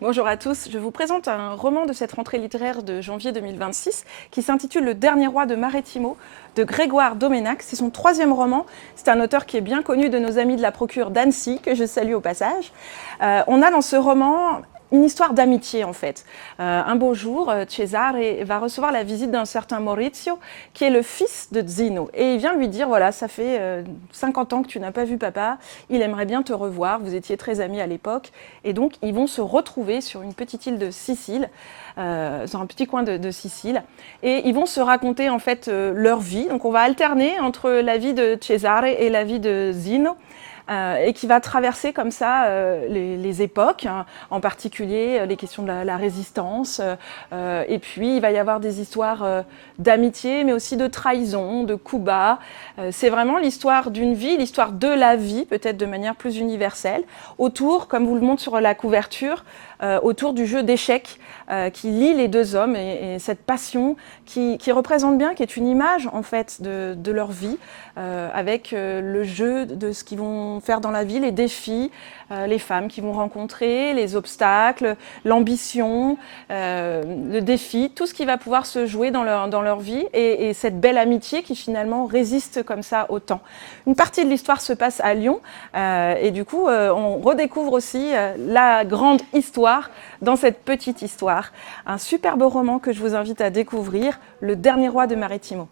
Bonjour à tous, je vous présente un roman de cette rentrée littéraire de janvier 2026 qui s'intitule Le dernier roi de Marettimo de Grégoire Doménac. C'est son troisième roman, c'est un auteur qui est bien connu de nos amis de la procure d'Annecy, que je salue au passage. On a dans ce roman une histoire d'amitié en fait. Un beau jour, Cesare va recevoir la visite d'un certain Maurizio, qui est le fils de Zino. Et il vient lui dire, voilà, ça fait 50 ans que tu n'as pas vu papa, il aimerait bien te revoir, vous étiez très amis à l'époque. Et donc, ils vont se retrouver sur une petite île de Sicile, sur un petit coin de Sicile. Et ils vont se raconter en fait leur vie. Donc, on va alterner entre la vie de Cesare et la vie de Zino. Et qui va traverser comme ça les époques, hein, en particulier les questions de la résistance. Et puis, il va y avoir des histoires d'amitié, mais aussi de trahison, de coups bas. C'est vraiment l'histoire d'une vie, l'histoire de la vie, peut-être de manière plus universelle, autour, comme vous le montre sur la couverture, autour du jeu d'échecs qui lie les deux hommes et cette passion qui représente bien, qui est une image en fait de leur vie, avec le jeu de ce qu'ils vont faire dans la vie, les défis, les femmes qu'ils vont rencontrer, les obstacles, l'ambition, le défi, tout ce qui va pouvoir se jouer dans leur vie et cette belle amitié qui finalement résiste comme ça au temps. Une partie de l'histoire se passe à Lyon et du coup on redécouvre aussi la grande histoire dans cette petite histoire. Un superbe roman que je vous invite à découvrir, Le dernier roi de Marettimo.